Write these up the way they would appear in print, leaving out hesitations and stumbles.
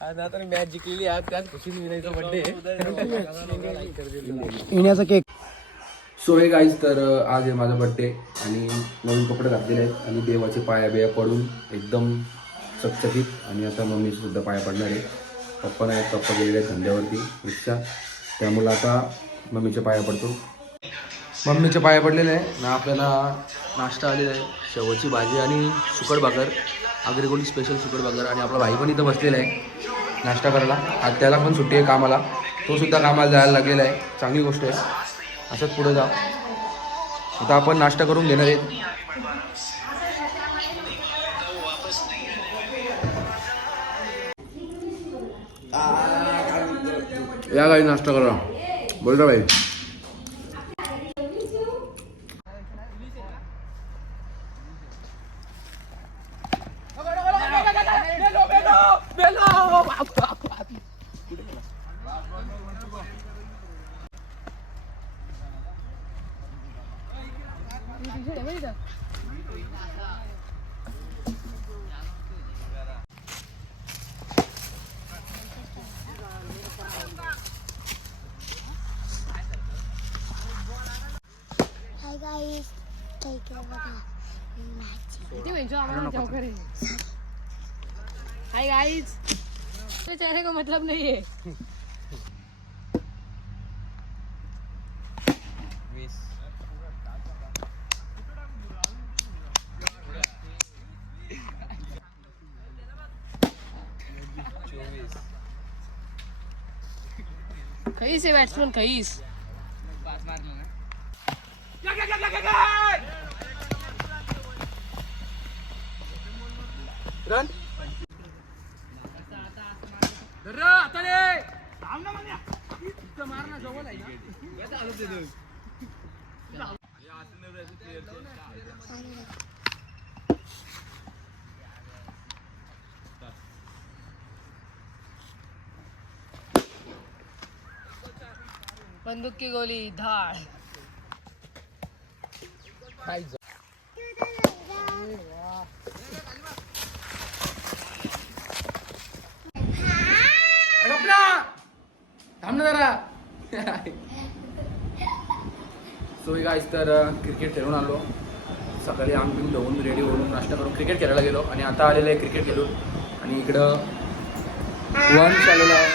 आता मॅच जिंकलेली आज त्याच खुशीने विनयचा बर्थडे इण्याचा केक. सो हे गाईज, तर आज आहे माझा बड्डे आणि नवीन कपडे घातलेले आहेत आणि देवाचे पाया बिया पडून एकदम चकचकीत. आणि आता मम्मीचे सुद्धा पाया पडणार आहे. पप्पा नाही, पप्पा गेलेले आहेत धंद्यावरती रिक्षा, त्यामुळं आता मम्मीच्या पाया पडतो. मम्मीच्या पाया पडलेले आहे ना. आपल्याला नाश्ता आलेला आहे, शेवची भाजी आणि सुकट भाकर, आगरीकोटी स्पेशल सुकट भाकर. आणि आपला भाई पण इथं बसलेला आहे नाश्ता करायला. आज त्याला पण सुट्टी आहे कामाला, तो सुद्धा कामाला जायला लागलेला आहे. चांगली गोष्ट आहे, असंच पुढे जा. आता आपण नाश्ता करून घेणार आहेत. या गाडी नाश्ता करा, बोलता भाई. हाय गाइस, चेहरे को मतलब नहीं है. कहीं से बैट्समैन कहीं रन बंदूक की गोली धाड़. थांब ना जरा. सो गाईज, तर क्रिकेट खेळून आलो. सकाळी आंबीन धुवून रेडी होऊन नाश्ता करून क्रिकेट खेळायला गेलो आणि आता आलेलं आहे क्रिकेट खेळून. आणि इकडं वंश आलेला आहे,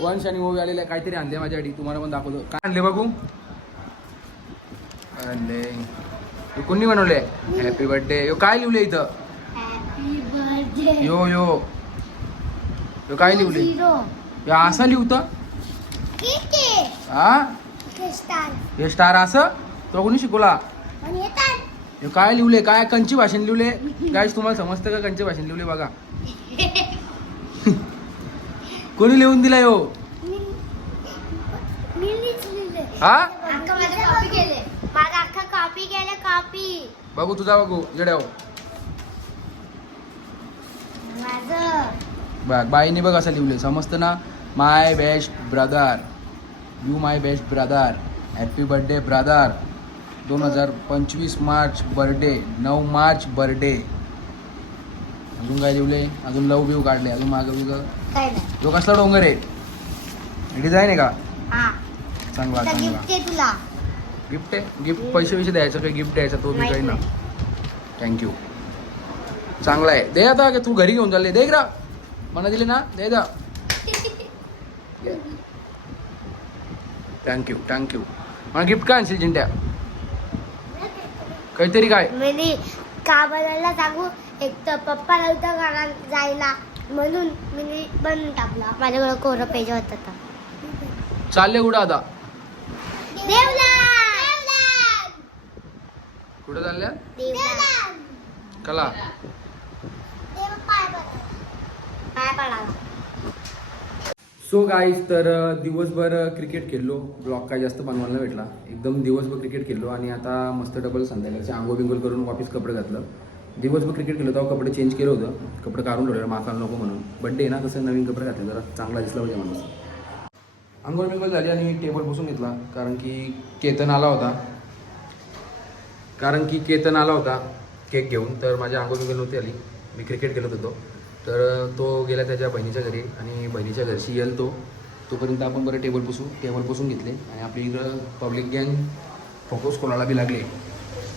वंश आणि ओवी आलेला आहे. काहीतरी आणले माझ्यासाठी, तुम्हाला पण दाखवतो. काय आणले बघू? आणले तू कोणी बनवले? Happy birthday. यो काय लिवले इथं? यो यो यो काय लिवले? यो असं लिवतं हा? हे स्टार असं तो कोणी शिकवला? हे काय लिवले? काय कंची भाषण लिवले? गाईस, तुम्हाला समजतं का कंची भाषण लिवले? बघा कोणी लिहून दिला यो? हा बघू तुझा, बघू जड्याव बघ. बाईने बघ असं लिवले, समजतं ना? My best brother, you my best brother, happy birthday brother. 2025 March birthday, 9 March birthday. अजून काय लिवले? अजून लव बिव काढले, अजून मागं बिग. तो कसला डोंगर आहे? डिझाईन आहे का? चांगला चांगला. गिफ्ट आहे? गिफ्ट पैसे पैसे द्यायचं, काही गिफ्ट द्यायचं तो बी काही ना. थँक्यू, चांगला आहे. दे आता, तू घरी घेऊन चालले. दे रा, मला दिले ना, दे दा. Thank you thank you. मला गिफ्ट काय आणशील चिंट्या? काहीतरी काय का बनायला सांगू? एक तर पप्पा नव्हता घरात जायला, म्हणून मी बनवून टाकला. माझ्याकडे कोरं पेज होता. चालले कुठं आता? देवला. कुठं चालल्या? कला पाय पडाला. सो गाईज, तर दिवसभर क्रिकेट खेळलो. ब्लॉग काय जास्त बनवायला भेटला. एकदम दिवसभर क्रिकेट खेळलो आणि आता मस्त डबल संध्याकाळचे आंघोळ बिंगोल करून वापस कपडे घातलं. दिवसभर क्रिकेट खेळलो तेव्हा कपडे चेंज केलं होतं. कपडे काढून ठेवले, माखायला नको म्हणून. बड्डे ना, तसं नवीन कपडे घातले, जरा चांगला दिसला पाहिजे माणूस. आंघोळ बिंगोल झाली आणि टेबल पुसून घेतला, कारण की केतन आला होता केक घेऊन. तर माझ्या आंघोळ बिंगोल नव्हती आली, मी क्रिकेट खेळत होतो. तर तो गेला त्याच्या बहिणीच्या घरी आणि बहिणीच्या घरशी येईल तोपर्यंत आपण बरं टेबल पुसून घेतले आणि आपली इकडं पब्लिक गँग फोकस कोणाला बी लागले.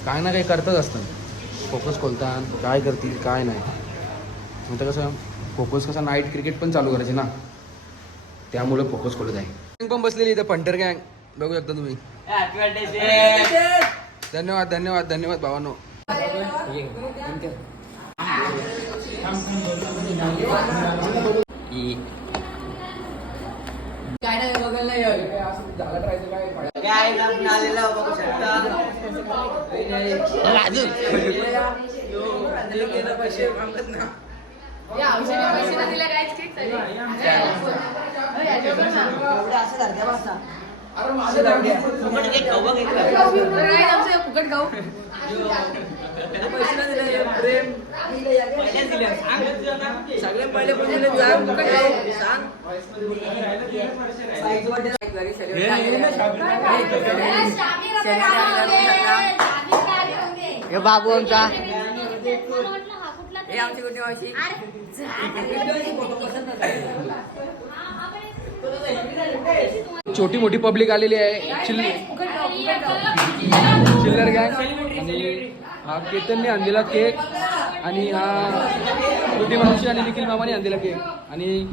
काय ना काही करतच असतं. फोकस खोलतात काय करतील काय नाही. आता कसं फोकस कसा नाईट क्रिकेट पण चालू करायचे ना, त्यामुळे फोकस खोलत आहे. गँग पण बसलेली इथं पंटर गँग बघू शकता तुम्ही. धन्यवाद धन्यवाद धन्यवाद भावांनो. बाबू आमचा छोटी मोठी पब्लिक आलेली आहे. चिल्लर गँग आणि हा केतनने आणलेला केक आणि हा छोटी मावशी आणि निखिल मामाने आणलेला केक आणि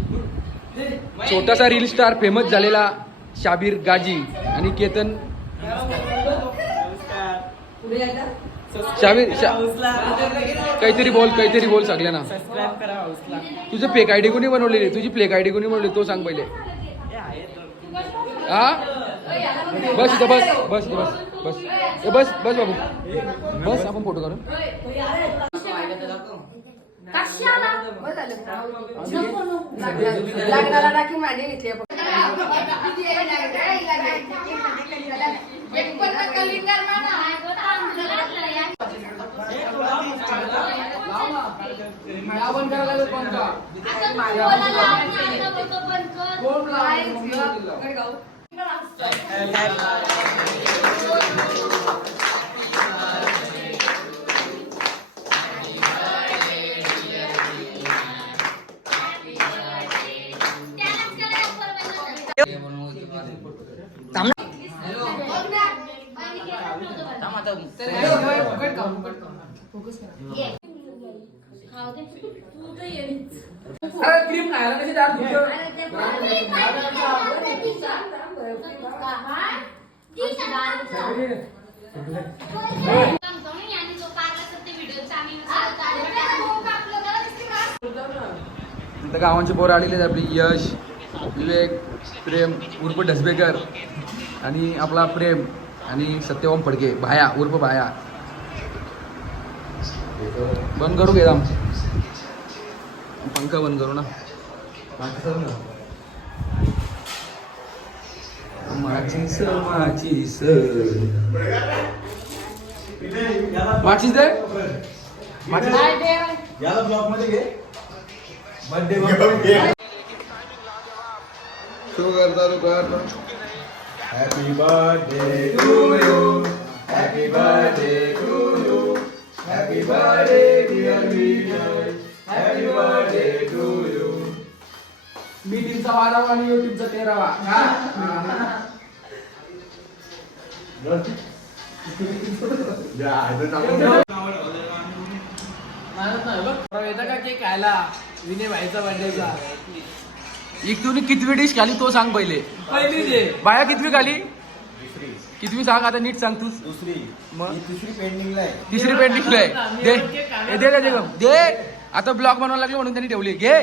छोटासा रील स्टार फेमस झालेला शाबीर गाजी आणि केतन. शाबीर काहीतरी बोल सगळ्यांना. तुझं फेक आयडी कोणी बनवलेली? तुझी फेक आयडी कोणी बनवली तो सांग पहिले. हा बस इथं बस बस बस बस बस बस बाबू बस आपण फोटो काढू. गावांची पोरं आलेली आहेत आपली. यश, विवेक, प्रेम उर्फ ढसबेकर आणि आपला प्रेम आणि सत्यवम फडके भाया उर्फ भाया. बंद करू घे पंखा बंद करू ना. माचीस दे याला ब्लॉक मध्ये घे. बर्थडे शुगर चालू कर. Happy birthday to you, happy birthday to you, happy birthday dear Vijay, happy birthday to you. मी टीमचा 12वा आणि यो टीमचा 13वा. विनय भाईचा बर्थडेचा तुम्ही कितवी डिश खाली तो सांग पहिले. बाया कितवी खाली? कितवी सांग आता नीट सांग तू. दुसरी मग तिसरी पेंडिंगला आहे. तिसरी पेंडिंगला आहे. दे आता ब्लॉग बनवायला लागले म्हणून त्यांनी ठेवली. घे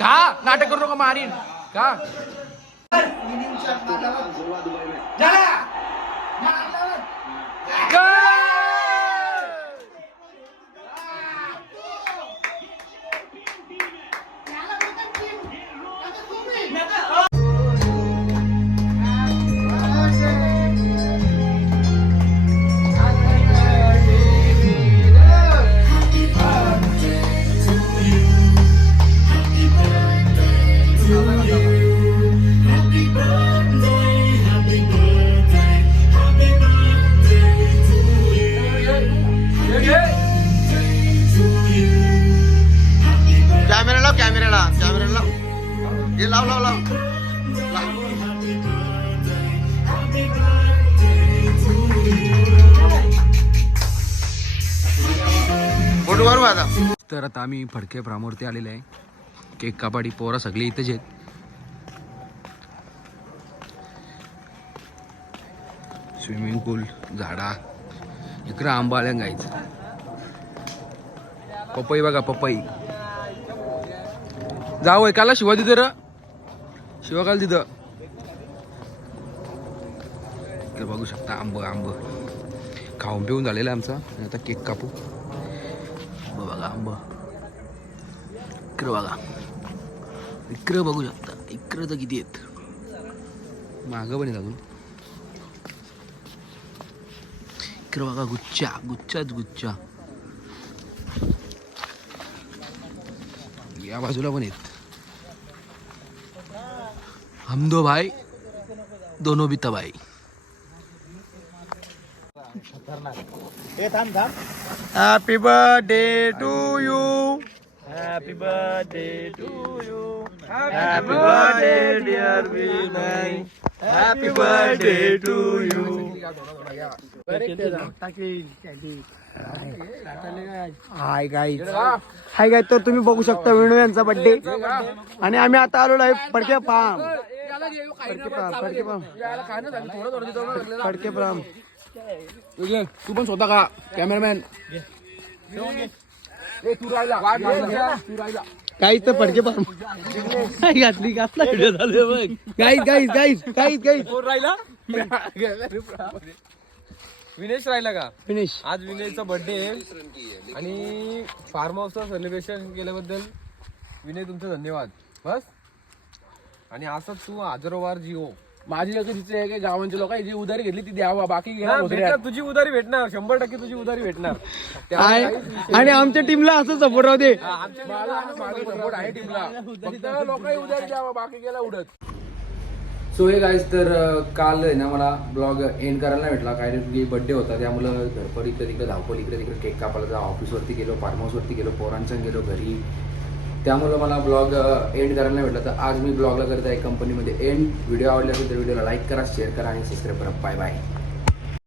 का नाटक करू नका मारीन का. Happy birthday कॅमेऱ्याला लाव हे लाव लाव लाव फोटो मारू आता. तर आता आम्ही फडके प्रामूर्ती आलेले आहे. केक कापाडी पोरा सगळे इथेच आहेत. स्विमिंग पूल झाडा इकडं आंबा आल्या गायचं. पपई बघा पपई जाऊ एकाला शिवा तिथं र शिवा काल तिथं इकडे बघू शकता आंब आंब खाऊन पिऊन झालेला आहे आमचा. आता केक कापू. बघा आंब इकडं बघा इकडं बघू शकता. इकडं तर किती आहेत मागं पण आहेत अजून. इकडं बघा गुच्छा गुच्छाच गुच्छा. या बाजूला पण आहेत. हम दो भाई दोनों भी तबाई. Happy birthday to you. Happy birthday to you. Happy birthday dear Vinay. Happy birthday to you. Hi guys तर तुम्ही बघू शकता वेणू यांचा बर्थडे आणि आम्ही आता आलेलो आहे फडके फार्म. फडके फार्म. तू पण स्वतः का कॅमेरामॅन काहीच तर फडके फार्म घातली घातला व्हिडिओ झाले बघ. Guys guys guys guys guys राहिला विनेश राहिला का. फिनिश. आज विनयचा बर्थडे आहे आणि फार्म हाऊसचं सेलिब्रेशन केल्याबद्दल विनय तुमचं धन्यवाद. बस आणि असंच तू हजारोवार जिओ. माझी लोक तिथे आहे की गावांचे लोक जी उधारी घेतली ती द्यावा बाकी भेटणार तुझी उधारी भेटणार 100% तुझी उधारी भेटणार. आणि आमच्या टीमला असं सपोर्ट राहू दे. सपोर्ट आहे टीमला फक्त लोकांनी उधारी द्यावा बाकी गेला उडत. सो हे गाईज तर काल आहे ना मला ब्लॉग एंड करायला नाही भेटला काय की बड्डे होता त्यामुळं धडपड इकडे तिकडे धावपळ इकडे तिकडे केक कापायला जा ऑफिसवरती गेलो फार्म हाऊसवरती गेलो पोरांच्या गेलो घरी त्यामुळं मला ब्लॉग एंड करायला नाही भेटला. तर आज मी ब्लॉगला करत आहे कंपनीमध्ये एंड. व्हिडिओ आवडला असेल तर व्हिडिओला लाईक करा शेअर करा आणि सबस्क्राईब करा. Bye bye.